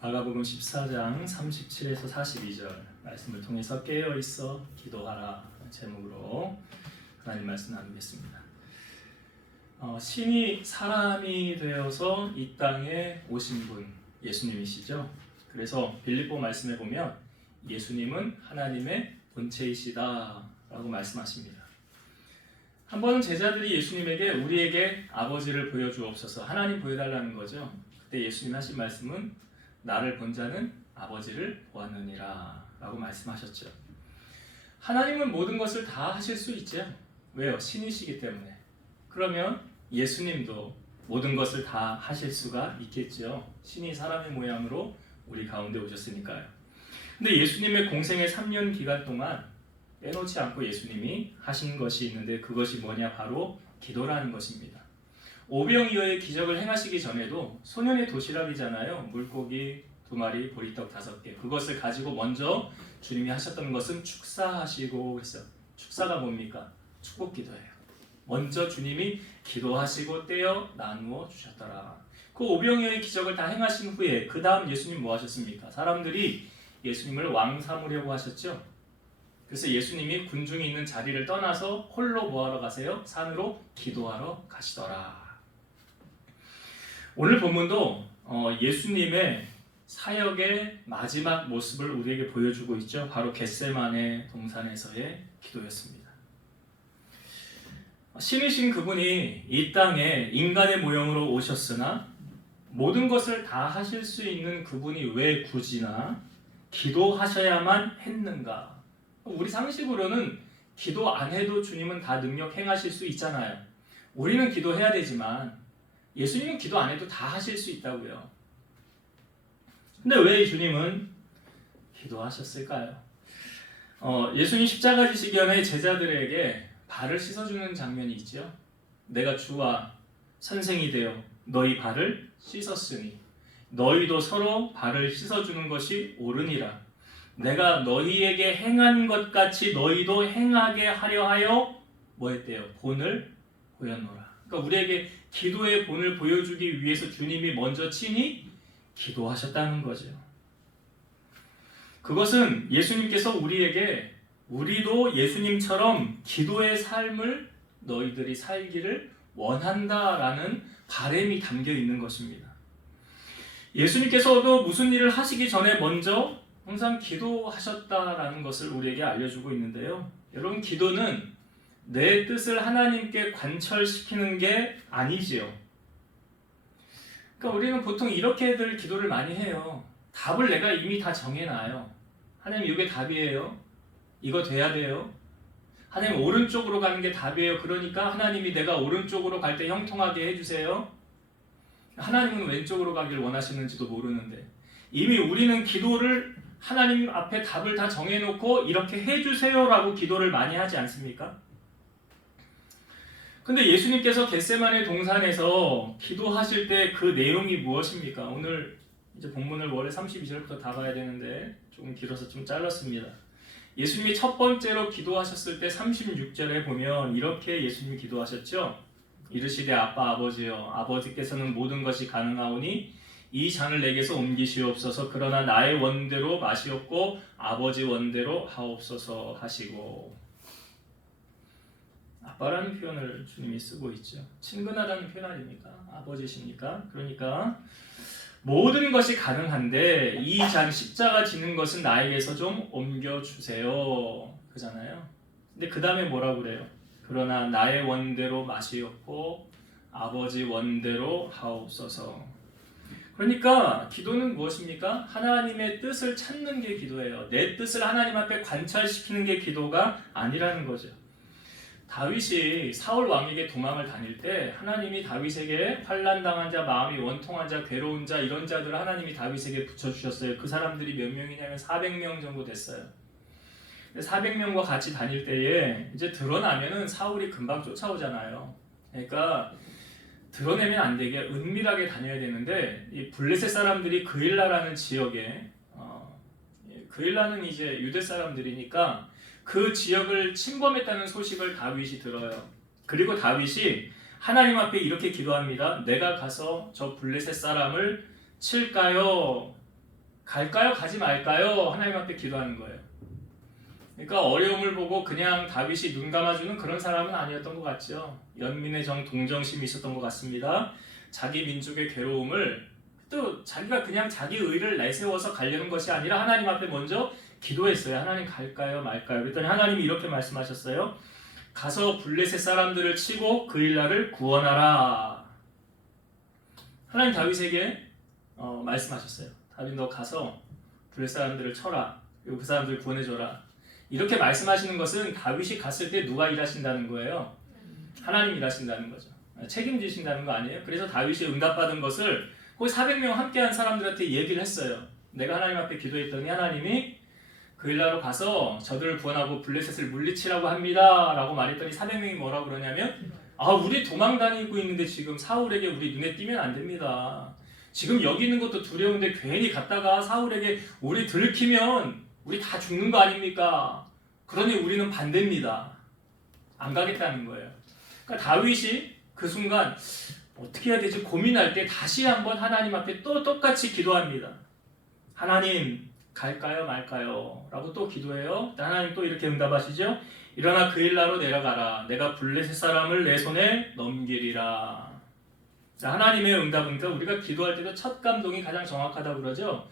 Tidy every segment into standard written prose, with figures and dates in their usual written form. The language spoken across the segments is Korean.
마가복음 14장 37에서 42절 말씀을 통해서 깨어있어 기도하라 제목으로 하나님 말씀 나누겠습니다. 신이 사람이 되어서 이 땅에 오신 분 예수님이시죠. 그래서 빌립보 말씀에 보면 예수님은 하나님의 본체이시다 라고 말씀하십니다. 한 번은 제자들이 예수님에게 우리에게 아버지를 보여주옵소서, 하나님 보여달라는 거죠. 그때 예수님 하신 말씀은 나를 본 자는 아버지를 보았느니라 라고 말씀하셨죠. 하나님은 모든 것을 다 하실 수 있죠. 왜요? 신이시기 때문에. 그러면 예수님도 모든 것을 다 하실 수가 있겠죠. 신이 사람의 모양으로 우리 가운데 오셨으니까요. 근데 예수님의 공생의 3년 기간 동안 빼놓지 않고 예수님이 하신 것이 있는데 그것이 뭐냐? 바로 기도라는 것입니다. 오병이어의 기적을 행하시기 전에도 소년의 도시락이잖아요. 물고기 2마리, 보리떡 5개. 그것을 가지고 먼저 주님이 하셨던 것은 축사하시고 그랬어요. 축사가 뭡니까? 축복 기도예요. 먼저 주님이 기도하시고 떼어 나누어 주셨더라. 그 오병이어의 기적을 다 행하신 후에 그 다음 예수님 뭐 하셨습니까? 사람들이 예수님을 왕 삼으려고 하셨죠. 그래서 예수님이 군중이 있는 자리를 떠나서 홀로 뭐하러 가세요? 산으로 기도하러 가시더라. 오늘 본문도 예수님의 사역의 마지막 모습을 우리에게 보여주고 있죠. 바로 겟세마네 동산에서의 기도였습니다. 신이신 그분이 이 땅에 인간의 모형으로 오셨으나 모든 것을 다 하실 수 있는 그분이 왜 굳이나 기도하셔야만 했는가? 우리 상식으로는 기도 안 해도 주님은 다 능력 행하실 수 있잖아요. 우리는 기도해야 되지만 예수님은 기도 안 해도 다 하실 수 있다고요. 근데 왜 주님은 기도하셨을까요? 예수님 십자가 지시기 전에 제자들에게 발을 씻어주는 장면이 있죠. 내가 주와 선생이 되어 너희 발을 씻었으니 너희도 서로 발을 씻어주는 것이 옳으니라. 내가 너희에게 행한 것 같이 너희도 행하게 하려 하여 뭐 했대요? 본을 보였노라. 그러니까 우리에게 기도의 본을 보여주기 위해서 주님이 먼저 친히 기도하셨다는 거죠. 그것은 예수님께서 우리에게 우리도 예수님처럼 기도의 삶을 너희들이 살기를 원한다라는 바람이 담겨 있는 것입니다. 예수님께서도 무슨 일을 하시기 전에 먼저 항상 기도하셨다라는 것을 우리에게 알려주고 있는데요. 여러분, 기도는 내 뜻을 하나님께 관철시키는 게 아니지요. 그러니까 우리는 보통 이렇게들 기도를 많이 해요. 답을 내가 이미 다 정해놔요. 하나님, 이게 답이에요. 이거 돼야 돼요. 하나님, 오른쪽으로 가는 게 답이에요. 그러니까 하나님이 내가 오른쪽으로 갈 때 형통하게 해주세요. 하나님은 왼쪽으로 가길 원하시는지도 모르는데 이미 우리는 기도를 하나님 앞에 답을 다 정해놓고 이렇게 해주세요라고 기도를 많이 하지 않습니까? 근데 예수님께서 겟세마네 동산에서 기도하실 때 그 내용이 무엇입니까? 오늘 이제 본문을 원래 32절부터 다 봐야 되는데 조금 길어서 좀 잘랐습니다. 예수님이 첫 번째로 기도하셨을 때 36절에 보면 이렇게 예수님이 기도하셨죠. 이르시되 아빠 아버지여, 아버지께서는 모든 것이 가능하오니 이 잔을 내게서 옮기시옵소서. 그러나 나의 원대로 마시옵고 아버지 원대로 하옵소서 하시고. 아빠라는 표현을 주님이 쓰고 있죠. 친근하다는 표현 아닙니까? 아버지십니까? 그러니까 모든 것이 가능한데 이 잔 십자가 지는 것은 나에게서 좀 옮겨주세요. 그잖아요. 근데 그 다음에 뭐라고 그래요? 그러나 나의 원대로 마시옵고 아버지 원대로 하옵소서. 그러니까 기도는 무엇입니까? 하나님의 뜻을 찾는 게 기도예요. 내 뜻을 하나님 앞에 관찰시키는 게 기도가 아니라는 거죠. 다윗이 사울 왕에게 도망을 다닐 때 하나님이 다윗에게 환난당한 자, 마음이 원통한 자, 괴로운 자 이런 자들을 하나님이 다윗에게 붙여주셨어요. 그 사람들이 몇 명이냐면 400명 정도 됐어요. 400명과 같이 다닐 때에 이제 드러나면은 사울이 금방 쫓아오잖아요. 그러니까 드러내면 안 되게 은밀하게 다녀야 되는데 이 블레셋 사람들이 그일라라는 지역에 그일라는 이제 유대 사람들이니까 그 지역을 침범했다는 소식을 다윗이 들어요. 그리고 다윗이 하나님 앞에 이렇게 기도합니다. 내가 가서 저 블레셋 사람을 칠까요? 갈까요? 가지 말까요? 하나님 앞에 기도하는 거예요. 그러니까 어려움을 보고 그냥 다윗이 눈 감아주는 그런 사람은 아니었던 것 같죠. 연민의 동정심이 있었던 것 같습니다. 자기 민족의 괴로움을 또 자기가 그냥 자기 의를 내세워서 가려는 것이 아니라 하나님 앞에 먼저 기도했어요. 하나님 갈까요? 말까요? 그랬더니 하나님이 이렇게 말씀하셨어요. 가서 블레셋 사람들을 치고 그 일날을 구원하라. 하나님 다윗에게 말씀하셨어요. 다윗 너 가서 블레셋 사람들을 쳐라. 그리고 그 사람들을 구원해줘라. 이렇게 말씀하시는 것은 다윗이 갔을 때 누가 일하신다는 거예요? 하나님 일하신다는 거죠. 책임지신다는 거 아니에요? 그래서 다윗이 응답받은 것을 거기 400명 함께한 사람들한테 얘기를 했어요. 내가 하나님 앞에 기도했더니 하나님이 그 일나로 가서 저들을 구원하고 블레셋을 물리치라고 합니다 라고 말했더니 400명이 뭐라고 그러냐면 우리 도망 다니고 있는데 지금 사울에게 우리 눈에 띄면 안 됩니다. 지금 여기 있는 것도 두려운데 괜히 갔다가 사울에게 우리 들키면 우리 다 죽는 거 아닙니까? 그러니 우리는 반대입니다. 안 가겠다는 거예요. 그러니까 다윗이 그 순간 어떻게 해야 되지 고민할 때 다시 한번 하나님 앞에 또 똑같이 기도합니다. 하나님 갈까요 말까요? 라고 또 기도해요. 하나님 또 이렇게 응답하시죠. 일어나 그 일나로 내려가라. 내가 블레셋 사람을 내 손에 넘기리라. 자, 하나님의 응답은 우리가 기도할 때도 첫 감동이 가장 정확하다고 그러죠.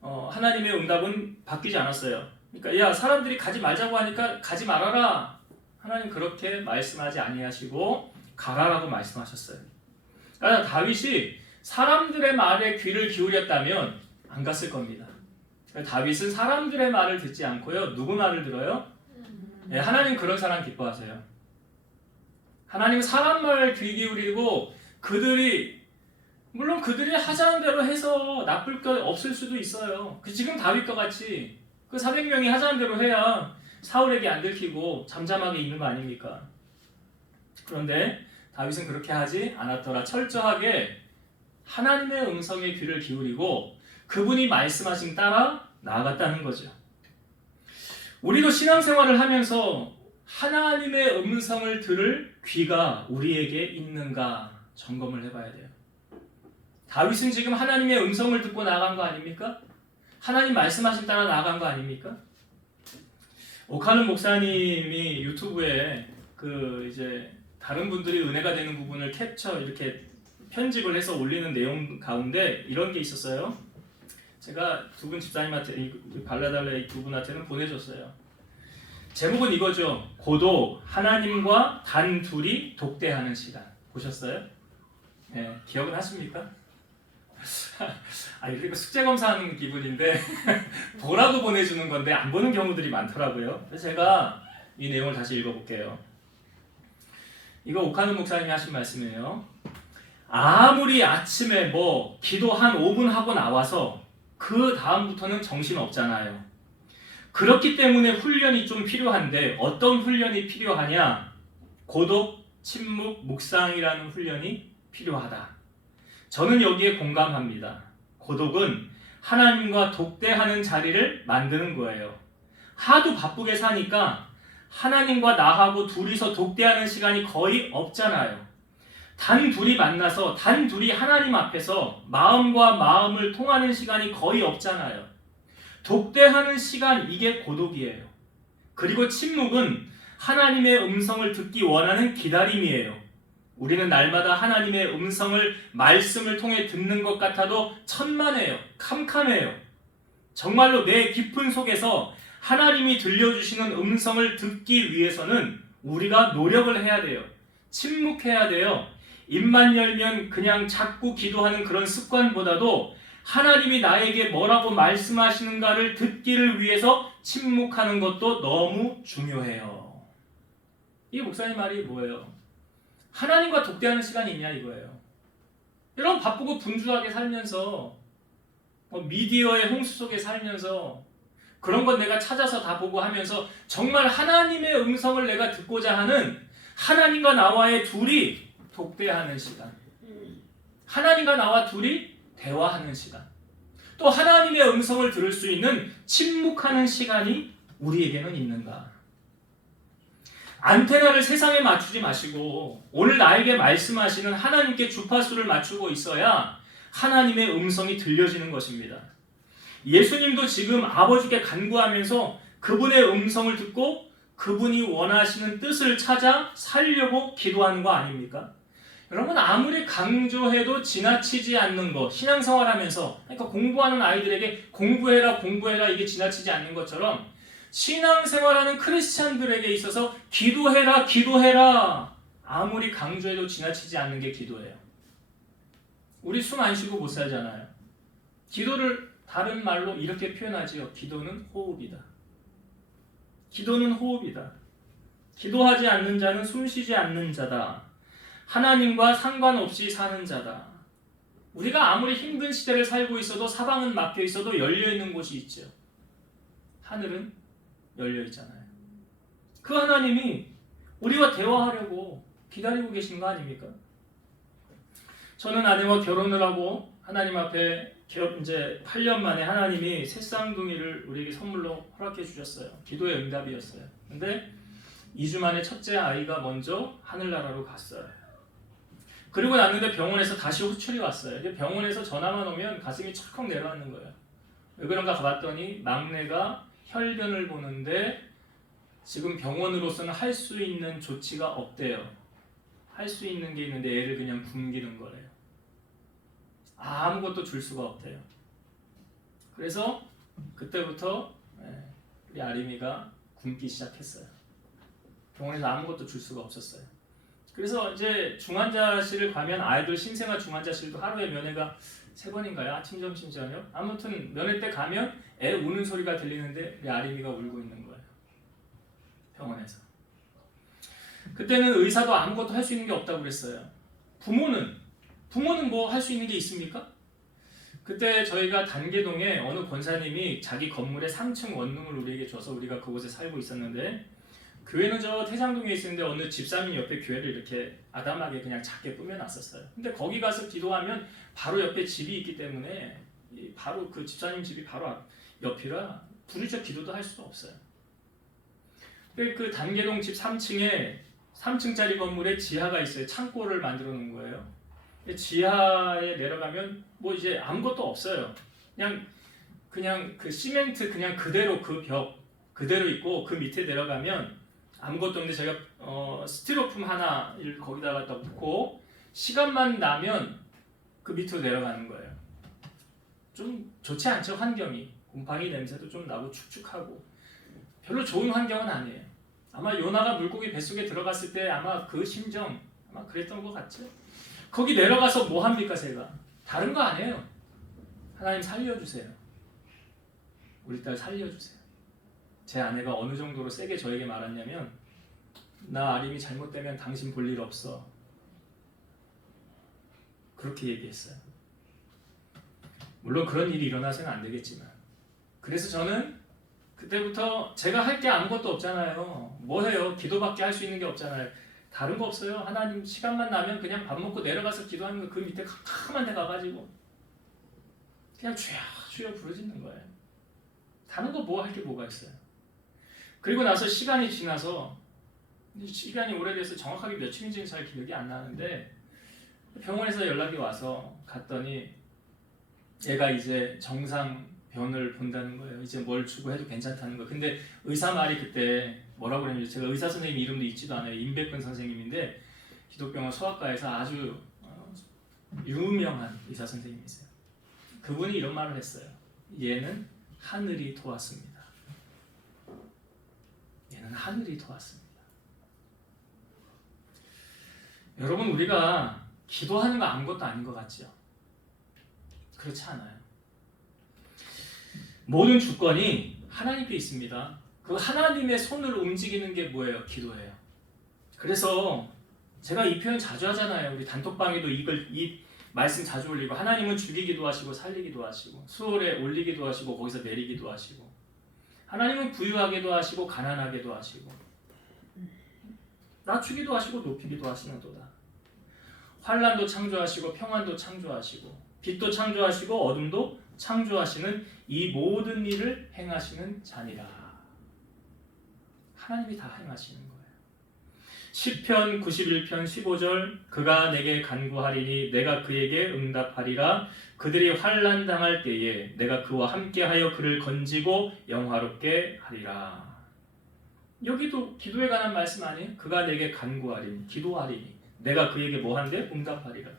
하나님의 응답은 바뀌지 않았어요. 그러니까 야 사람들이 가지 말자고 하니까 가지 말아라. 하나님 그렇게 말씀하지 아니하시고 가라라고 말씀하셨어요. 그러니까 다윗이 사람들의 말에 귀를 기울였다면 안 갔을 겁니다. 그러니까 다윗은 사람들의 말을 듣지 않고요. 누구 말을 들어요? 네, 하나님 그런 사람 기뻐하세요. 하나님은 사람 말 귀 기울이고 물론 그들이 하자는 대로 해서 나쁠 것 없을 수도 있어요. 지금 다윗과 같이 그 400명이 하자는 대로 해야 사울에게 안 들키고 잠잠하게 있는 거 아닙니까? 그런데 다윗은 그렇게 하지 않았더라. 철저하게 하나님의 음성에 귀를 기울이고 그분이 말씀하신 따라 나아갔다는 거죠. 우리도 신앙생활을 하면서 하나님의 음성을 들을 귀가 우리에게 있는가 점검을 해봐야 돼요. 다윗은 지금 하나님의 음성을 듣고 나간 거 아닙니까? 하나님 말씀하신 따라 나간 거 아닙니까? 오카는 목사님이 유튜브에 다른 분들이 은혜가 되는 부분을 캡처 이렇게 편집을 해서 올리는 내용 가운데 이런 게 있었어요. 제가 두 분 집사님한테 발라달라 이 두 분한테는 보내줬어요. 제목은 이거죠. 고독, 하나님과 단 둘이 독대하는 시간. 보셨어요? 네, 기억은 하십니까? 이거 숙제 검사하는 기분인데 보라고 보내주는 건데 안 보는 경우들이 많더라고요. 그래서 제가 이 내용을 다시 읽어볼게요. 이거 오카는 목사님이 하신 말씀이에요. 아무리 아침에 기도 한 5분 하고 나와서 그 다음부터는 정신 없잖아요. 그렇기 때문에 훈련이 좀 필요한데 어떤 훈련이 필요하냐? 고독, 침묵, 묵상이라는 훈련이 필요하다. 저는 여기에 공감합니다. 고독은 하나님과 독대하는 자리를 만드는 거예요. 하도 바쁘게 사니까 하나님과 나하고 둘이서 독대하는 시간이 거의 없잖아요. 단 둘이 만나서 단 둘이 하나님 앞에서 마음과 마음을 통하는 시간이 거의 없잖아요. 독대하는 시간, 이게 고독이에요. 그리고 침묵은 하나님의 음성을 듣기 원하는 기다림이에요. 우리는 날마다 하나님의 음성을 말씀을 통해 듣는 것 같아도 천만해요. 캄캄해요. 정말로 내 깊은 속에서 하나님이 들려주시는 음성을 듣기 위해서는 우리가 노력을 해야 돼요. 침묵해야 돼요. 입만 열면 그냥 자꾸 기도하는 그런 습관보다도 하나님이 나에게 뭐라고 말씀하시는가를 듣기를 위해서 침묵하는 것도 너무 중요해요. 이 목사님 말이 뭐예요? 하나님과 독대하는 시간이 있냐 이거예요. 여러분 바쁘고 분주하게 살면서 미디어의 홍수 속에 살면서 그런 건 내가 찾아서 다 보고 하면서 정말 하나님의 음성을 내가 듣고자 하는 하나님과 나와의 둘이 독대하는 시간, 하나님과 나와 둘이 대화하는 시간, 또 하나님의 음성을 들을 수 있는 침묵하는 시간이 우리에게는 있는가? 안테나를 세상에 맞추지 마시고 오늘 나에게 말씀하시는 하나님께 주파수를 맞추고 있어야 하나님의 음성이 들려지는 것입니다. 예수님도 지금 아버지께 간구하면서 그분의 음성을 듣고 그분이 원하시는 뜻을 찾아 살려고 기도하는 거 아닙니까? 여러분, 아무리 강조해도 지나치지 않는 것, 신앙생활하면서, 그러니까 공부하는 아이들에게 공부해라 공부해라 이게 지나치지 않는 것처럼 신앙생활하는 크리스찬들에게 있어서 기도해라 기도해라 아무리 강조해도 지나치지 않는 게 기도예요. 우리 숨 안 쉬고 못 살잖아요. 기도를 다른 말로 이렇게 표현하지요. 기도는 호흡이다. 기도는 호흡이다. 기도하지 않는 자는 숨 쉬지 않는 자다. 하나님과 상관없이 사는 자다. 우리가 아무리 힘든 시대를 살고 있어도 사방은 막혀 있어도 열려있는 곳이 있죠. 하늘은 열려있잖아요. 그 하나님이 우리와 대화하려고 기다리고 계신 거 아닙니까? 저는 아내와 결혼을 하고 하나님 앞에 이제 8년 만에 하나님이 새 쌍둥이를 우리에게 선물로 허락해 주셨어요. 기도의 응답이었어요. 근데 2주 만에 첫째 아이가 먼저 하늘나라로 갔어요. 그리고 났는데 병원에서 다시 호출이 왔어요. 병원에서 전화만 오면 가슴이 철컥 내려앉는 거예요. 왜 그런가 가봤더니 막내가 혈변을 보는데 지금 병원으로서는 할 수 있는 조치가 없대요. 할 수 있는 게 있는데 애를 그냥 굶기는 거래요. 아무것도 줄 수가 없대요. 그래서 그때부터 우리 아림이가 굶기 시작했어요. 병원에서 아무것도 줄 수가 없었어요. 그래서 이제 중환자실을 가면 아이들 신생아 중환자실도 하루에 면회가 3번인가요? 아침, 점심, 저녁? 아무튼 면회 때 가면 애 우는 소리가 들리는데 우리 아림이가 울고 있는 거예요. 병원에서. 그때는 의사도 아무것도 할 수 있는 게 없다고 그랬어요. 부모는 뭐 할 수 있는 게 있습니까? 그때 저희가 단계동에 어느 권사님이 자기 건물에 3층 원룸을 우리에게 줘서 우리가 그곳에 살고 있었는데 교회는 저 태장동에 있었는데 어느 집사님 옆에 교회를 이렇게 아담하게 그냥 작게 꾸며놨었어요. 근데 거기 가서 기도하면 바로 옆에 집이 있기 때문에 바로 그 집사님 집이 바로 옆이라 부르짖어 기도도 할 수가 없어요. 그 단계동 집 3층에 3층짜리 건물에 지하가 있어요. 창고를 만들어 놓은 거예요. 지하에 내려가면 뭐 이제 아무것도 없어요. 그냥 그 시멘트 그냥 그대로 그 벽 그대로 있고 그 밑에 내려가면 아무것도 없는데 제가 스티로폼 하나를 거기다가 넣고 시간만 나면 그 밑으로 내려가는 거예요. 좀 좋지 않죠, 환경이. 곰팡이 냄새도 좀 나고 축축하고 별로 좋은 환경은 아니에요. 아마 요나가 물고기 뱃속에 들어갔을 때 아마 그 심정 아마 그랬던 것 같죠. 거기 내려가서 뭐 합니까 제가? 다른 거 아니에요. 하나님 살려주세요. 우리 딸 살려주세요. 제 아내가 어느 정도로 세게 저에게 말했냐면 나 아림이 잘못되면 당신 볼 일 없어. 그렇게 얘기했어요. 물론 그런 일이 일어나서는 안 되겠지만 그래서 저는 그때부터 제가 할 게 아무것도 없잖아요. 뭐 해요? 기도밖에 할 수 있는 게 없잖아요. 다른 거 없어요. 하나님 시간만 나면 그냥 밥 먹고 내려가서 기도하는 거 그 밑에 캄캄한 데 가가지고 그냥 주여 주여 부르짖는 거예요. 다른 거 뭐 할 게 뭐가 있어요. 그리고 나서 시간이 지나서 시간이 오래돼서 정확하게 며칠인지는 잘 기억이 안 나는데 병원에서 연락이 와서 갔더니 얘가 이제 정상변을 본다는 거예요. 이제 뭘 주고 해도 괜찮다는 거. 근데 의사 말이 그때 뭐라고 그랬는지 제가 의사 선생님 이름도 잊지도 않아요. 임백근 선생님인데 기독병원 소아과에서 아주 유명한 의사 선생님이세요. 그분이 이런 말을 했어요. 얘는 하늘이 도왔습니다. 얘는 하늘이 도왔습니다. 여러분 우리가 기도하는 거 아무것도 아닌 것 같죠? 그렇지 않아요. 모든 주권이 하나님께 있습니다. 그 하나님의 손을 움직이는 게 뭐예요? 기도예요. 그래서 제가 이 표현 자주 하잖아요. 우리 단톡방에도 이 말씀 자주 올리고 하나님은 죽이기도 하시고 살리기도 하시고 수월에 올리기도 하시고 거기서 내리기도 하시고 하나님은 부유하게도 하시고 가난하게도 하시고 낮추기도 하시고 높이기도 하시는도다. 환난도 창조하시고 평안도 창조하시고 빛도 창조하시고 어둠도 창조하시는 이 모든 일을 행하시는 자니라. 하나님이 다 행하시는 거예요. 시편 91편 15절 그가 내게 간구하리니 내가 그에게 응답하리라. 그들이 환난 당할 때에 내가 그와 함께하여 그를 건지고 영화롭게 하리라. 여기도 기도에 관한 말씀 아니에요? 그가 내게 간구하리니, 기도하리니 내가 그에게 뭐 한대? 응답하리라.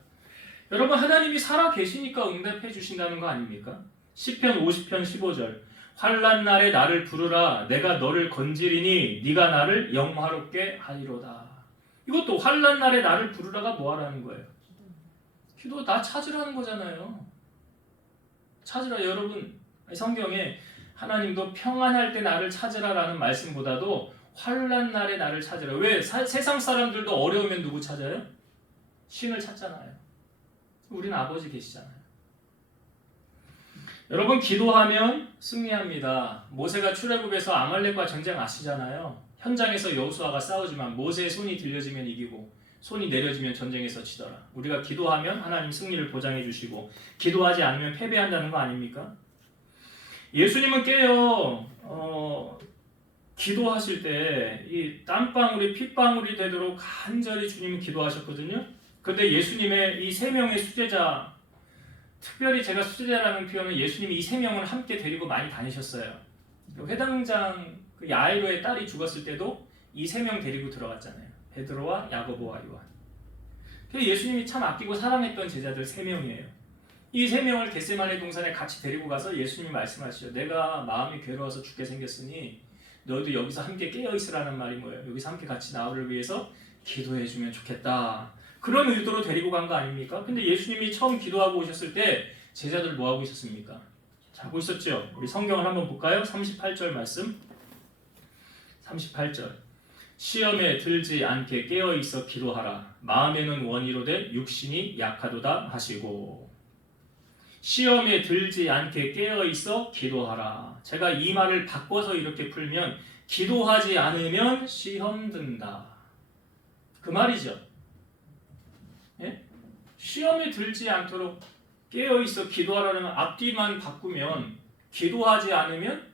여러분, 하나님이 살아 계시니까 응답해 주신다는 거 아닙니까? 시편 50편 15절 환난 날에 나를 부르라. 내가 너를 건지리니 네가 나를 영화롭게 하리로다. 이것도 환난 날에 나를 부르라가 뭐 하라는 거예요? 기도 나 찾으라는 거잖아요. 찾으라. 여러분, 성경에 하나님도 평안할 때 나를 찾으라라는 말씀보다도 환난 날에 나를 찾으라. 왜? 세상 사람들도 어려우면 누구 찾아요? 신을 찾잖아요. 우리는 아버지 계시잖아요. 여러분, 기도하면 승리합니다. 모세가 출애굽에서 아말렉과 전쟁 아시잖아요. 현장에서 여호수아가 싸우지만 모세의 손이 들려지면 이기고 손이 내려지면 전쟁에서 지더라. 우리가 기도하면 하나님 승리를 보장해 주시고 기도하지 않으면 패배한다는 거 아닙니까? 예수님은 깨요. 기도하실 때 이 땀방울이 핏방울이 되도록 간절히 주님은 기도하셨거든요. 그런데 예수님의 이 세 명의 수제자, 특별히 제가 수제자라는 표현은 예수님이 이 세 명을 함께 데리고 많이 다니셨어요. 회당장 야이로의 딸이 죽었을 때도 이 세 명 데리고 들어갔잖아요. 베드로와 야고보와 요한. 예수님이 참 아끼고 사랑했던 제자들 세 명이에요. 이 세 명을 겟세마네 동산에 같이 데리고 가서 예수님이 말씀하시죠. 내가 마음이 괴로워서 죽게 생겼으니 너희도 여기서 함께 깨어있으라는 말이 뭐예요? 여기서 함께 같이 나를 위해서 기도해주면 좋겠다. 그런 의도로 데리고 간 거 아닙니까? 근데 예수님이 처음 기도하고 오셨을 때 제자들 뭐 하고 있었습니까? 자고 있었죠. 우리 성경을 한번 볼까요? 38절 말씀. 38절. 시험에 들지 않게 깨어있어 기도하라. 마음에는 원이로되 육신이 약하도다 하시고. 시험에 들지 않게 깨어있어 기도하라. 제가 이 말을 바꿔서 이렇게 풀면 기도하지 않으면 시험 든다. 그 말이죠. 예? 시험에 들지 않도록 깨어있어 기도하라는 앞뒤만 바꾸면 기도하지 않으면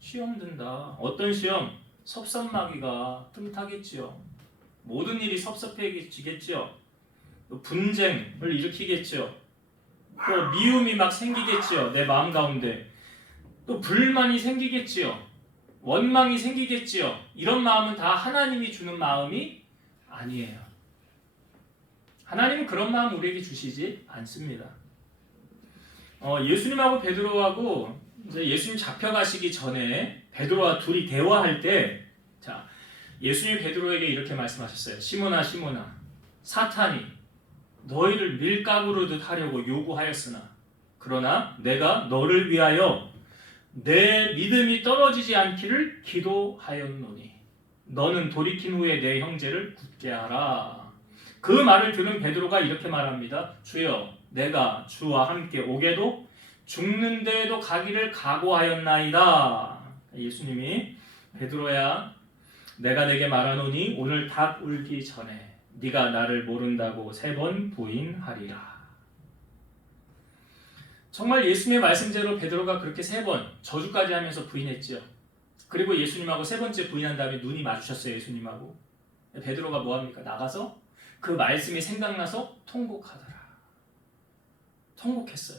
시험 든다. 어떤 시험? 섭섭마귀가 틈타겠지요. 모든 일이 섭섭해지겠지요. 분쟁을 일으키겠지요. 또 미움이 막 생기겠지요. 내 마음 가운데. 또 불만이 생기겠지요. 원망이 생기겠지요. 이런 마음은 다 하나님이 주는 마음이 아니에요. 하나님은 그런 마음 우리에게 주시지 않습니다. 예수님하고 베드로하고 이제 예수님 잡혀가시기 전에 베드로와 둘이 대화할 때, 자, 예수님이 베드로에게 이렇게 말씀하셨어요. 시몬아, 시몬아, 사탄이 너희를 밀가루르듯 하려고 요구하였으나 그러나 내가 너를 위하여 내 믿음이 떨어지지 않기를 기도하였노니 너는 돌이킨 후에 내 형제를 굳게 하라. 그 말을 들은 베드로가 이렇게 말합니다. 주여, 내가 주와 함께 오게도 죽는 데에도 가기를 각오하였나이다. 예수님이 베드로야, 내가 내게 말하노니 오늘 닭 울기 전에 네가 나를 모른다고 3번 부인하리라. 정말 예수님의 말씀대로 베드로가 그렇게 3번 저주까지 하면서 부인했죠. 그리고 예수님하고 3번째 부인한 다음에 눈이 마주쳤어요. 예수님하고. 베드로가 뭐합니까? 나가서 그 말씀이 생각나서 통곡하더라. 통곡했어요.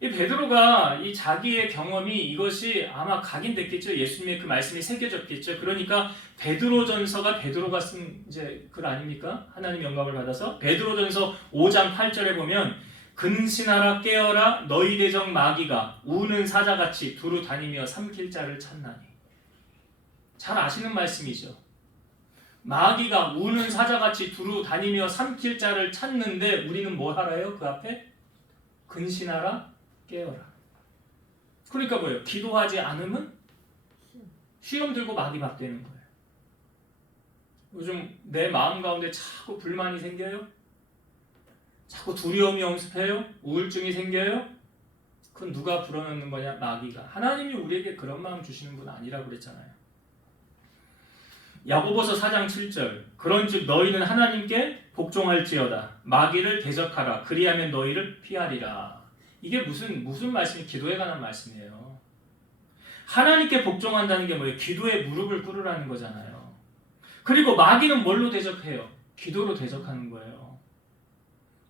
이 베드로가 이 자기의 경험이 이것이 아마 각인됐겠죠. 예수님의 그 말씀이 새겨졌겠죠. 그러니까 베드로전서가 베드로가 쓴 이제 글 아닙니까? 하나님 영감을 받아서 베드로전서 5장 8절에 보면 근신하라 깨어라 너희 대적 마귀가 우는 사자같이 두루 다니며 삼킬 자를 찾나니. 잘 아시는 말씀이죠. 마귀가 우는 사자같이 두루 다니며 삼킬 자를 찾는데 우리는 뭐 하라요? 그 앞에 근신하라 깨어라. 그러니까 뭐예요? 기도하지 않으면 시험 들고 마귀 맞대는 거예요. 요즘 내 마음 가운데 자꾸 불만이 생겨요? 자꾸 두려움이 엄습해요? 우울증이 생겨요? 그건 누가 불어넣는 거냐? 마귀가. 하나님이 우리에게 그런 마음 주시는 분 아니라고 그랬잖아요. 야고보서 4장 7절 그런즉 너희는 하나님께 복종할지어다. 마귀를 대적하라. 그리하면 너희를 피하리라. 이게 무슨 말씀이 기도에 관한 말씀이에요. 하나님께 복종한다는 게 뭐예요? 기도에 무릎을 꿇으라는 거잖아요. 그리고 마귀는 뭘로 대적해요? 기도로 대적하는 거예요.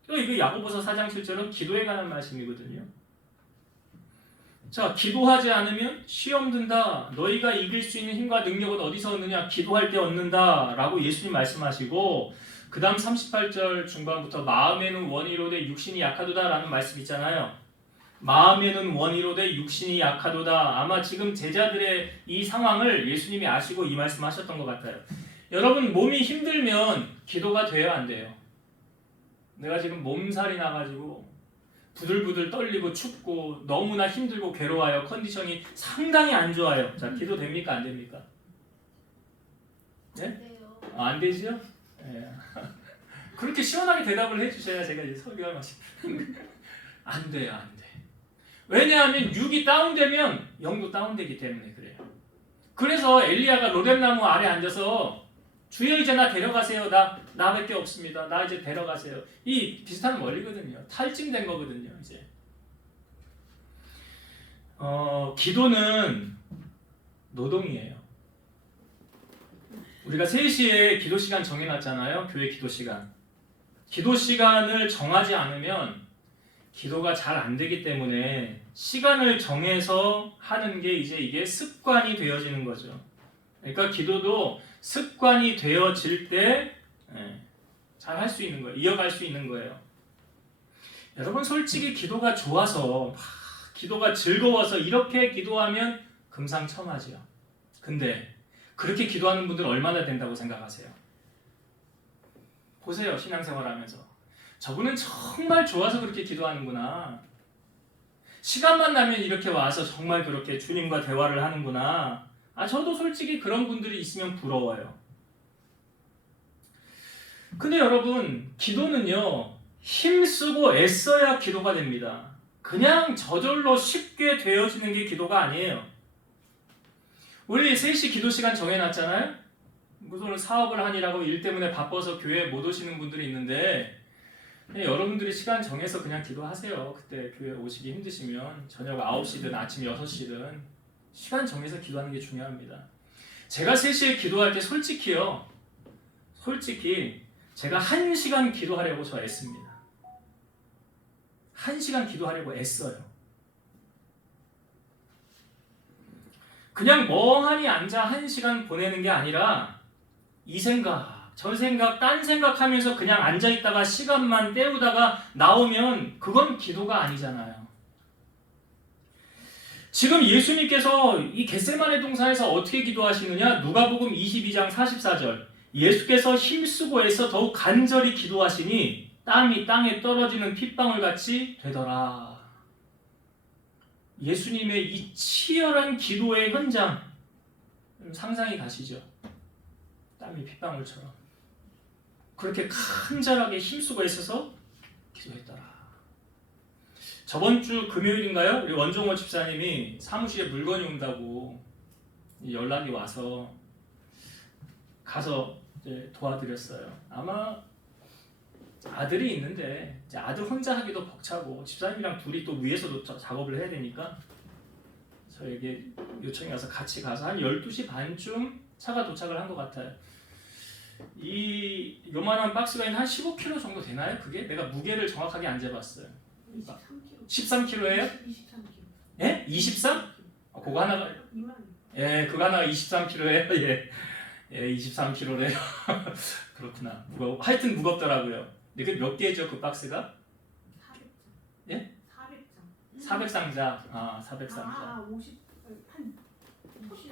이거 야고보서 4장 7절은 기도에 관한 말씀이거든요. 자, 기도하지 않으면 시험 든다. 너희가 이길 수 있는 힘과 능력은 어디서 얻느냐? 기도할 때 얻는다. 라고 예수님 말씀하시고, 그 다음 38절 중반부터 마음에는 원이로되 육신이 약하도다 라는 말씀 있잖아요. 마음에는 원이로되 육신이 약하도다. 아마 지금 제자들의 이 상황을 예수님이 아시고 이 말씀 하셨던 것 같아요. 여러분, 몸이 힘들면 기도가 돼야 안 돼요? 내가 지금 몸살이 나가지고 부들부들 떨리고 춥고 너무나 힘들고 괴로워요. 컨디션이 상당히 안 좋아요. 자, 기도 됩니까? 안 됩니까? 네? 안 되지요? 네. 그렇게 시원하게 대답을 해주셔야 제가 이제 설교할 맛이 안 돼요. 안 돼. 왜냐하면 육이 다운되면 영도 다운되기 때문에 그래요. 그래서 엘리야가 로뎀나무 아래 앉아서 주여 이제 나 데려가세요. 나밖에 없습니다. 나 이제 데려가세요. 이 비슷한 원리거든요. 탈진된 거거든요. 이제 기도는 노동이에요. 우리가 3시에 기도 시간 정해놨잖아요. 교회 기도 시간. 기도 시간을 정하지 않으면 기도가 잘 안 되기 때문에 시간을 정해서 하는 게 이제 이게 습관이 되어지는 거죠. 그러니까 기도도 습관이 되어질 때 잘 할 수 있는 거예요. 이어갈 수 있는 거예요. 여러분, 솔직히 기도가 좋아서 기도가 즐거워서 이렇게 기도하면 금상첨화죠. 근데 그렇게 기도하는 분들 얼마나 된다고 생각하세요? 보세요. 신앙생활 하면서 저분은 정말 좋아서 그렇게 기도하는구나. 시간만 나면 이렇게 와서 정말 그렇게 주님과 대화를 하는구나. 저도 솔직히 그런 분들이 있으면 부러워요. 근데 여러분, 기도는요, 힘쓰고 애써야 기도가 됩니다. 그냥 저절로 쉽게 되어지는 게 기도가 아니에요. 우리 3시 기도 시간 정해놨잖아요? 무슨 사업을 하느라고 일 때문에 바빠서 교회에 못 오시는 분들이 있는데, 여러분들이 시간 정해서 그냥 기도하세요. 그때 교회 오시기 힘드시면 저녁 9시든 아침 6시든 시간 정해서 기도하는 게 중요합니다. 제가 3시에 기도할 때 솔직히 제가 1시간 기도하려고 저 애씁니다. 1시간 기도하려고 애써요. 그냥 멍하니 앉아 1시간 보내는 게 아니라 이 생각, 저 생각, 딴 생각하면서 그냥 앉아있다가 시간만 때우다가 나오면 그건 기도가 아니잖아요. 지금 예수님께서 이 겟세마네 동산에서 어떻게 기도하시느냐? 누가복음 22장 44절. 예수께서 힘쓰고 애써 더욱 간절히 기도하시니 땀이 땅에 떨어지는 핏방울같이 되더라. 예수님의 이 치열한 기도의 현장 상상이 가시죠? 땀이 핏방울처럼 그렇게 간절하게 힘쓰고 애써서 기도했더라. 저번 주 금요일인가요? 우리 원종호 집사님이 사무실에 물건이 온다고 연락이 와서 가서 이제 도와드렸어요. 아마 아들이 있는데 이제 아들 혼자 하기도 벅차고 집사님이랑 둘이 또 위에서도 작업을 해야 되니까 저에게 요청이 와서 같이 가서 한 12시 반쯤 차가 도착을 한 것 같아요. 이 요만한 박스가 한 15kg 정도 되나요? 그게? 내가 무게를 정확하게 안 재봤어요. 13kg예요? 23kg. 예? 23? 그거 하나가 예, 그거 하나가 23kg예요. 예. 예, 23kg래요. 그렇구나. 하여튼 무겁더라고요. 근데 그 몇 개죠, 그 박스가? 400장. 예? 400장. 400상자. 400상자. 50, 한 60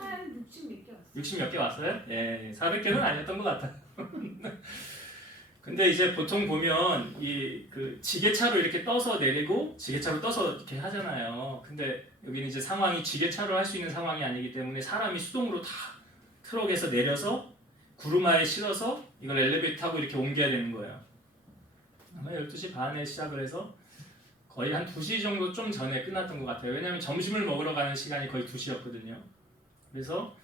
몇 개 왔어요. 60 몇 개 왔어요? 예, 400개는 아니었던 것 같아요. 근데 이제 보통 보면 이 그 지게차로 이렇게 떠서 내리고 지게차로 떠서 이렇게 하잖아요. 근데 여기는 이제 상황이 지게차로 할 수 있는 상황이 아니기 때문에 사람이 수동으로 다 트럭에서 내려서 구루마에 실어서 이걸 엘리베이터 타고 이렇게 옮겨야 되는 거예요. 아마 12시 반에 시작을 해서 거의 한 2시 정도 좀 전에 끝났던 것 같아요. 왜냐하면 점심을 먹으러 가는 시간이 거의 2시였거든요. 그래서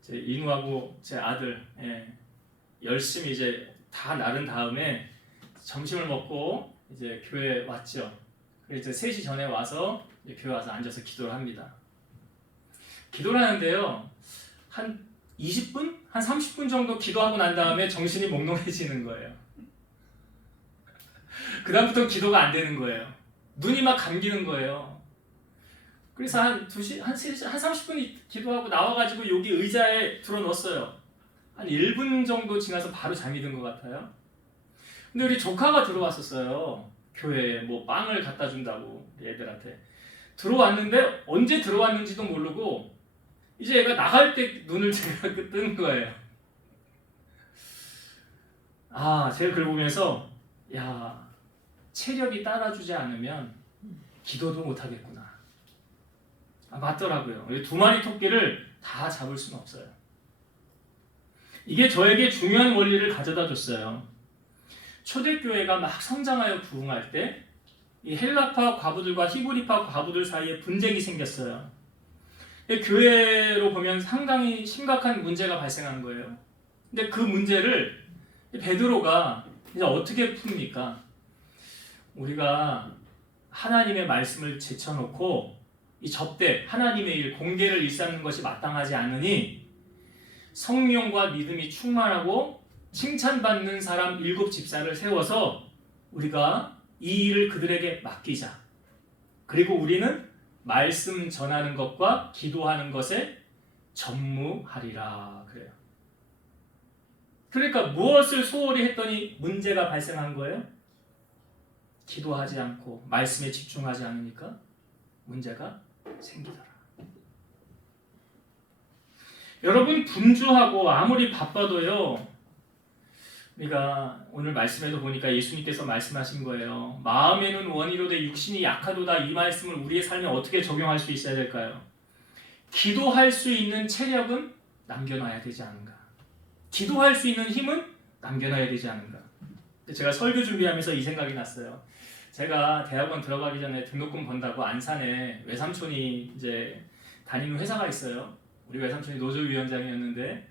제 인우하고 제 아들 열심히 이제 다 나른 다음에 점심을 먹고 이제 교회에 왔죠. 그래서 이제 3시 전에 와서 이제 교회 와서 앉아서 기도를 합니다. 기도를 하는데요. 한 20분? 한 30분 정도 기도하고 난 다음에 정신이 몽롱해지는 거예요. 그 다음부터 기도가 안 되는 거예요. 눈이 막 감기는 거예요. 그래서 한 30분 기도하고 나와가지고 여기 의자에 들어넣었어요. 한 1분 정도 지나서 바로 잠이 든 것 같아요. 근데 우리 조카가 들어왔었어요. 교회에 뭐 빵을 갖다 준다고 애들한테. 들어왔는데 언제 들어왔는지도 모르고 이제 얘가 나갈 때 눈을 제가 뜬 거예요. 제가 그걸 보면서 체력이 따라주지 않으면 기도도 못하겠구나. 맞더라고요. 두 마리 토끼를 다 잡을 수는 없어요. 이게 저에게 중요한 원리를 가져다 줬어요. 초대교회가 막 성장하여 부흥할 때 이 헬라파 과부들과 히브리파 과부들 사이에 분쟁이 생겼어요. 교회로 보면 상당히 심각한 문제가 발생한 거예요. 근데 그 문제를 베드로가 이제 어떻게 풉니까? 우리가 하나님의 말씀을 제쳐놓고 이 접대, 하나님의 일, 공개를 일삼는 것이 마땅하지 않으니 성령과 믿음이 충만하고 칭찬받는 사람 7 집사를 세워서 우리가 이 일을 그들에게 맡기자. 그리고 우리는 말씀 전하는 것과 기도하는 것에 전무하리라 그래요. 그러니까 무엇을 소홀히 했더니 문제가 발생한 거예요? 기도하지 않고 말씀에 집중하지 않으니까 문제가 생기더라. 여러분, 분주하고 아무리 바빠도요, 우리가 오늘 말씀에도 보니까 예수님께서 말씀하신 거예요. 마음에는 원이로되 육신이 약하도다. 이 말씀을 우리의 삶에 어떻게 적용할 수 있어야 될까요? 기도할 수 있는 체력은 남겨놔야 되지 않은가? 기도할 수 있는 힘은 남겨놔야 되지 않은가? 제가 설교 준비하면서 이 생각이 났어요. 제가 대학원 들어가기 전에 등록금 번다고 안산에 외삼촌이 이제 다니는 회사가 있어요. 우리 외삼촌이 노조위원장이었는데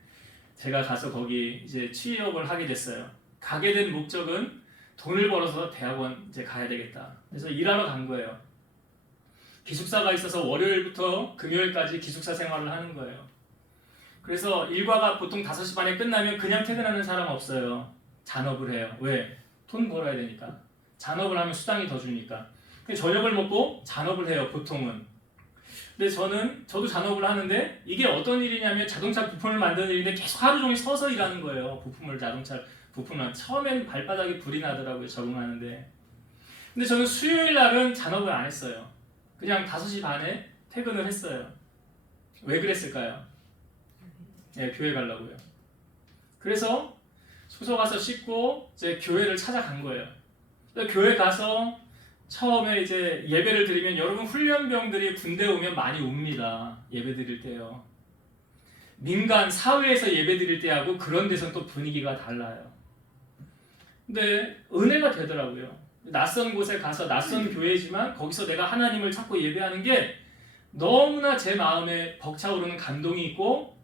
제가 가서 거기 이제 취업을 하게 됐어요. 가게 된 목적은 돈을 벌어서 대학원 이제 가야 되겠다. 그래서 일하러 간 거예요. 기숙사가 있어서 월요일부터 금요일까지 기숙사 생활을 하는 거예요. 그래서 일과가 보통 5시 반에 끝나면 그냥 퇴근하는 사람 없어요. 잔업을 해요. 왜? 돈 벌어야 되니까. 잔업을 하면 수당이 더 주니까. 저녁을 먹고 잔업을 해요, 보통은. 근데 저도 잔업을 하는데 이게 어떤 일이냐면 자동차 부품을 만드는 일인데 계속 하루 종일 서서 일하는 거예요. 자동차 부품을. 처음엔 발바닥에 불이 나더라고요, 적응하는데. 근데 저는 수요일 날은 잔업을 안 했어요. 그냥 5시 반에 퇴근을 했어요. 왜 그랬을까요? 교회 가려고요. 그래서 숙소 가서 씻고 이제 교회를 찾아간 거예요. 교회 가서 처음에 이제 예배를 드리면 여러분 훈련병들이 군대 오면 많이 웁니다. 예배 드릴 때요. 민간 사회에서 예배 드릴 때하고 그런 데서는 또 분위기가 달라요. 근데 은혜가 되더라고요. 낯선 곳에 가서 낯선 교회지만 거기서 내가 하나님을 찾고 예배하는 게 너무나 제 마음에 벅차오르는 감동이 있고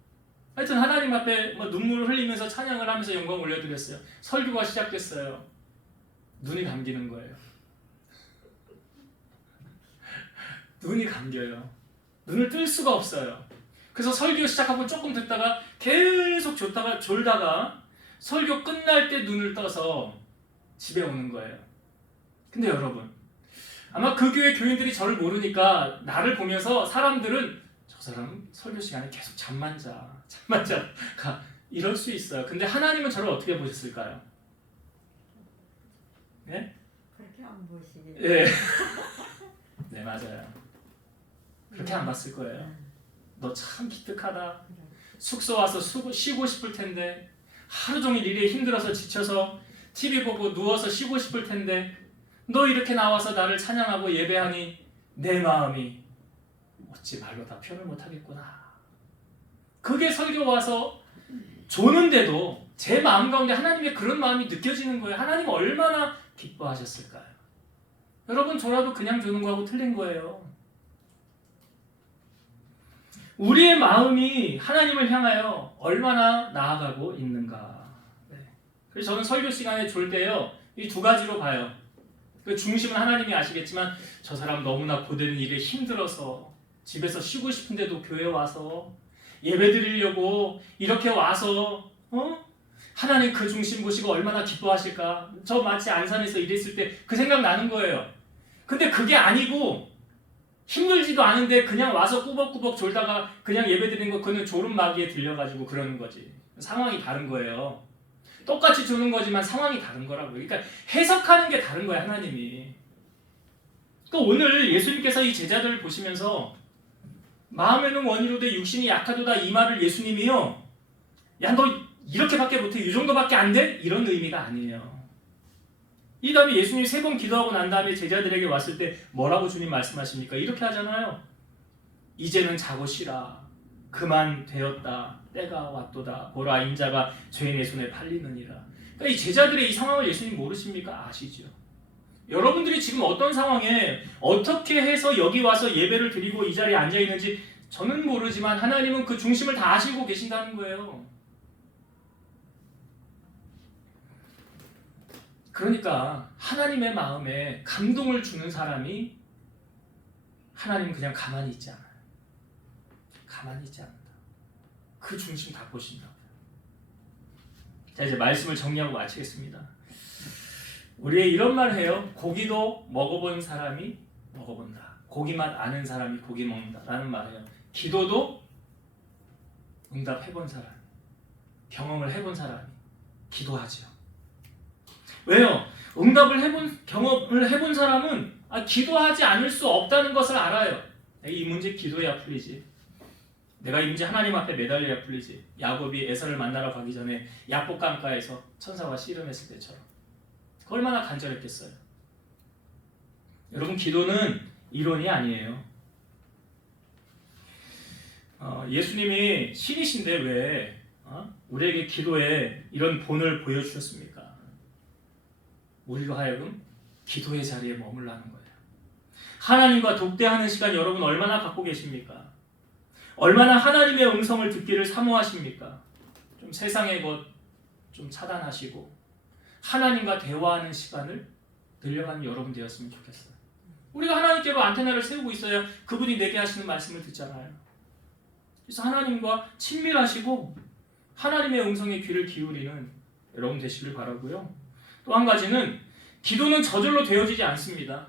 하여튼 하나님 앞에 눈물을 흘리면서 찬양을 하면서 영광 올려드렸어요. 설교가 시작됐어요. 눈이 감기는 거예요. 눈이 감겨요. 눈을 뜰 수가 없어요. 그래서 설교 시작하고 조금 듣다가 계속 졸다가 설교 끝날 때 눈을 떠서 집에 오는 거예요. 근데 여러분, 아마 그 교회 교인들이 저를 모르니까 나를 보면서 사람들은 저 사람 설교 시간에 계속 잠만 자 이럴 수 있어요. 근데 하나님은 저를 어떻게 보셨을까요? 네? 그렇게 안 보시네. 네. 네, 맞아요. 그렇게 안 봤을 거예요. 너 참 기특하다. 숙소 와서 쉬고 싶을 텐데 하루 종일 일에 힘들어서 지쳐서 TV 보고 누워서 쉬고 싶을 텐데 너 이렇게 나와서 나를 찬양하고 예배하니 내 마음이 어찌 말로 다 표현을 못하겠구나. 그게 설교 와서 조는데도 제 마음 가운데 하나님의 그런 마음이 느껴지는 거예요. 하나님 얼마나 기뻐하셨을까요? 여러분, 저라도 그냥 조는 거하고 틀린 거예요. 우리의 마음이 하나님을 향하여 얼마나 나아가고 있는가. 네. 그래서 저는 설교 시간에 졸 때요, 이 2가지로 봐요. 그 중심은 하나님이 아시겠지만 저 사람 너무나 고된 일에 힘들어서 집에서 쉬고 싶은데도 교회 와서 예배 드리려고 이렇게 와서 하나님 그 중심 보시고 얼마나 기뻐하실까? 저 마치 안산에서 일했을 때 그 생각 나는 거예요. 근데 그게 아니고 힘들지도 않은데 그냥 와서 꾸벅꾸벅 졸다가 그냥 예배 드리는 거 그는 졸음마귀에 들려가지고 그러는 거지. 상황이 다른 거예요. 똑같이 주는 거지만 상황이 다른 거라고요. 그러니까 해석하는 게 다른 거야, 하나님이. 그러니까 오늘 예수님께서 이 제자들을 보시면서 마음에는 원이로되 육신이 약하도다 이 말을 예수님이요, 야 너 이렇게밖에 못해, 이 정도밖에 안 돼? 이런 의미가 아니에요. 이 다음에 예수님이 3번 기도하고 난 다음에 제자들에게 왔을 때 뭐라고 주님 말씀하십니까? 이렇게 하잖아요. 이제는 자고 쉬라. 그만 되었다. 때가 왔도다. 보라 인자가 죄인의 손에 팔리느니라. 그러니까 이 제자들의 이 상황을 예수님 모르십니까? 아시죠? 여러분들이 지금 어떤 상황에 어떻게 해서 여기 와서 예배를 드리고 이 자리에 앉아 있는지 저는 모르지만 하나님은 그 중심을 다 아시고 계신다는 거예요. 그러니까 하나님의 마음에 감동을 주는 사람이 하나님은 그냥 가만히 있지 않아요. 가만히 있지 않는다. 그 중심 다 보신다고요. 자, 이제 말씀을 정리하고 마치겠습니다. 우리 이런 말 해요. 고기도 먹어본 사람이 먹어본다. 고기 맛 아는 사람이 고기 먹는다 라는 말이에요. 기도도 응답해본 사람, 경험을 해본 사람이 기도하죠. 왜요? 응답을 해본, 경험을 해본 사람은 기도하지 않을 수 없다는 것을 알아요. 이 문제 기도해야 풀리지. 내가 이 문제 하나님 앞에 매달려야 풀리지. 야곱이 에서를 만나러 가기 전에 야복 강가에서 천사와 씨름했을 때처럼. 그 얼마나 간절했겠어요. 여러분, 기도는 이론이 아니에요. 예수님이 신이신데 왜 우리에게 기도에 이런 본을 보여주셨습니까? 우리로 하여금 기도의 자리에 머물라는 거예요. 하나님과 독대하는 시간 여러분 얼마나 갖고 계십니까? 얼마나 하나님의 음성을 듣기를 사모하십니까? 좀 세상의 것 좀 차단하시고 하나님과 대화하는 시간을 늘려가는 여러분 되었으면 좋겠어요. 우리가 하나님께로 안테나를 세우고 있어야 그분이 내게 하시는 말씀을 듣잖아요. 그래서 하나님과 친밀하시고 하나님의 음성에 귀를 기울이는 여러분 되시길 바라고요. 또 한 가지는 기도는 저절로 되어지지 않습니다.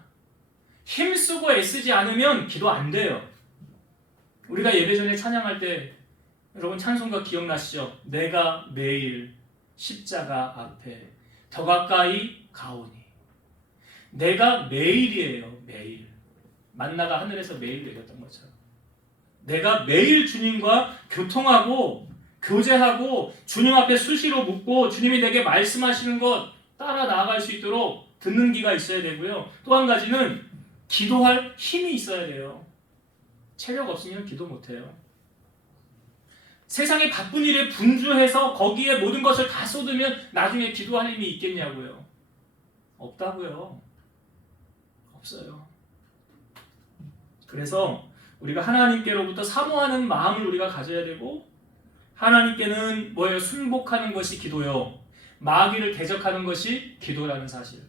힘쓰고 애쓰지 않으면 기도 안 돼요. 우리가 예배 전에 찬양할 때 여러분 찬송가 기억나시죠? 내가 매일 십자가 앞에 더 가까이 가오니. 내가 매일이에요. 매일. 만나가 하늘에서 매일 내렸던 것처럼. 내가 매일 주님과 교통하고 교제하고 주님 앞에 수시로 묻고 주님이 내게 말씀하시는 것 따라 나아갈 수 있도록 듣는 귀가 있어야 되고요. 또 한 가지는 기도할 힘이 있어야 돼요. 체력 없으면 기도 못해요. 세상의 바쁜 일에 분주해서 거기에 모든 것을 다 쏟으면 나중에 기도할 힘이 있겠냐고요. 없다고요. 없어요. 그래서 우리가 하나님께로부터 사모하는 마음을 우리가 가져야 되고, 하나님께는 뭐예요? 순복하는 것이 기도요, 마귀를 대적하는 것이 기도라는 사실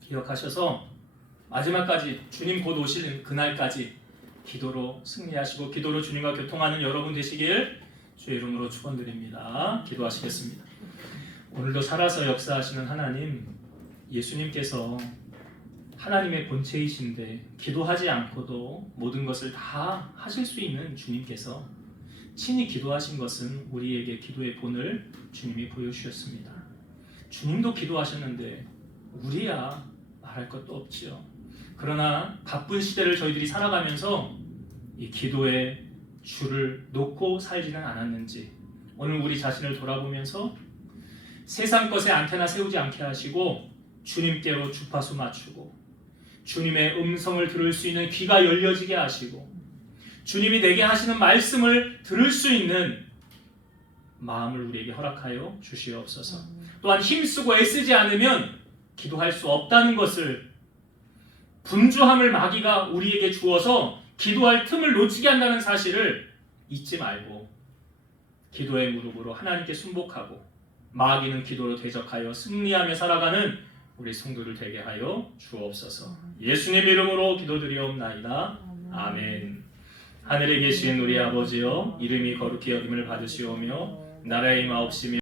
기억하셔서 마지막까지 주님 곧 오시는 그날까지 기도로 승리하시고 기도로 주님과 교통하는 여러분 되시길 주의 이름으로 축원드립니다. 기도하시겠습니다. 오늘도 살아서 역사하시는 하나님, 예수님께서 하나님의 본체이신데 기도하지 않고도 모든 것을 다 하실 수 있는 주님께서 친히 기도하신 것은 우리에게 기도의 본을 주님이 보여주셨습니다. 주님도 기도하셨는데 우리야 말할 것도 없지요. 그러나 바쁜 시대를 저희들이 살아가면서 이 기도의 줄을 놓고 살지는 않았는지 오늘 우리 자신을 돌아보면서 세상 것에 안테나 세우지 않게 하시고 주님께로 주파수 맞추고 주님의 음성을 들을 수 있는 귀가 열려지게 하시고 주님이 내게 하시는 말씀을 들을 수 있는 마음을 우리에게 허락하여 주시옵소서. 또한 힘쓰고 애쓰지 않으면 기도할 수 없다는 것을, 분주함을 마귀가 우리에게 주어서 기도할 틈을 놓치게 한다는 사실을 잊지 말고 기도의 무릎으로 하나님께 순복하고 마귀는 기도로 대적하여 승리하며 살아가는 우리 성도들 되게 하여 주옵소서. 예수님 이름으로 기도드리옵나이다. 아멘. 하늘에 계신 우리 아버지여 이름이 거룩히 여김을 받으시오며 나라의 임하옵시며